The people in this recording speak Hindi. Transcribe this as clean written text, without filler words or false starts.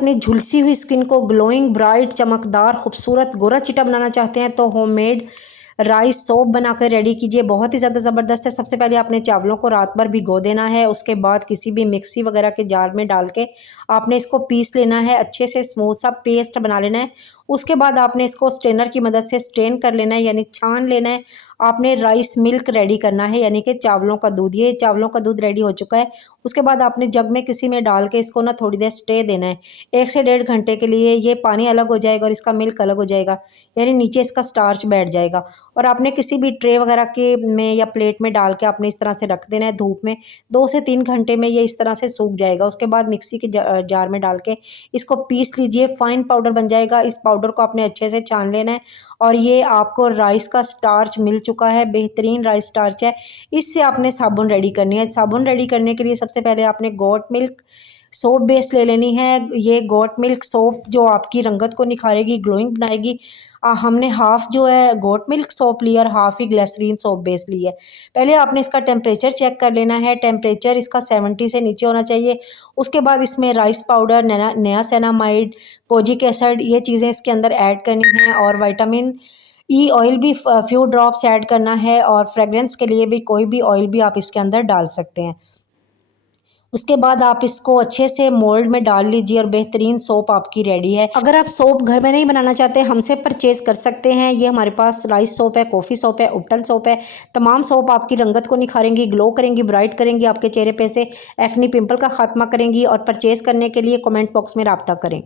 अपनी झुलसी हुई स्किन को ग्लोइंग, ब्राइट, चमकदार, खूबसूरत, गोरा चिटा बनाना चाहते हैं तो होममेड राइस सोप बनाकर रेडी कीजिए। बहुत ही ज़्यादा ज़बरदस्त है। सबसे पहले आपने चावलों को रात भर भिगो देना है। उसके बाद किसी भी मिक्सी वगैरह के जार में डाल के आपने इसको पीस लेना है। अच्छे से स्मूथ सा पेस्ट बना लेना है। उसके बाद आपने इसको स्ट्रेनर की मदद से स्ट्रेन कर लेना है, यानी छान लेना है। आपने राइस मिल्क रेडी करना है, यानी कि चावलों का दूध। ये चावलों का दूध रेडी हो चुका है। उसके बाद आपने जग में किसी में डाल के इसको ना थोड़ी देर स्टे देना है, 1 से 1.5 घंटे के लिए। ये पानी अलग हो जाएगा और इसका मिल्क अलग हो जाएगा, यानी नीचे इसका स्टार्च बैठ जाएगा। और आपने किसी भी ट्रे वगैरह के में या प्लेट में डाल के आपने इस तरह से रख देना है धूप में। 2 से 3 घंटे में ये इस तरह से सूख जाएगा। उसके बाद मिक्सी के जार में डाल के इसको पीस लीजिए, फाइन पाउडर बन जाएगा। इस पाउडर को आपने अच्छे से छान लेना है और ये आपको राइस का स्टार्च मिल चुका है, बेहतरीन राइस स्टार्च है। इससे आपने साबुन रेडी करनी है। साबुन रेडी करने के लिए सबसे पहले आपने गोट मिल्क सोप बेस ले लेनी है। ये गोट मिल्क सोप जो आपकी रंगत को निखारेगी, ग्लोइंग बनाएगी। हमने हाफ जो है गोट मिल्क सोप लिया और हाफ ही ग्लिसरीन सोप बेस ली है। पहले आपने इसका टेम्परेचर चेक कर लेना है। टेम्परेचर इसका 70 से नीचे होना चाहिए। उसके बाद इसमें rice powder, niacinamide, kojic acid, ये चीज़ें इसके अंदर ऐड करनी हैं। और विटामिन ई ऑयल भी फ्यू ड्रॉप्स ऐड करना है। और फ्रेगरेंस के लिए भी कोई भी ऑयल भी आप इसके अंदर डाल सकते हैं। उसके बाद आप इसको अच्छे से मोल्ड में डाल लीजिए और बेहतरीन सोप आपकी रेडी है। अगर आप सोप घर में नहीं बनाना चाहते, हमसे परचेज कर सकते हैं। ये हमारे पास राइस सोप है, कॉफ़ी सोप है, उपटन सोप है। तमाम सोप आपकी रंगत को निखारेंगी, ग्लो करेंगी, ब्राइट करेंगी, आपके चेहरे पे से एक्नी पिंपल का खात्मा करेंगी। और परचेज़ करने के लिए कमेंट बॉक्स में राब्ता करें।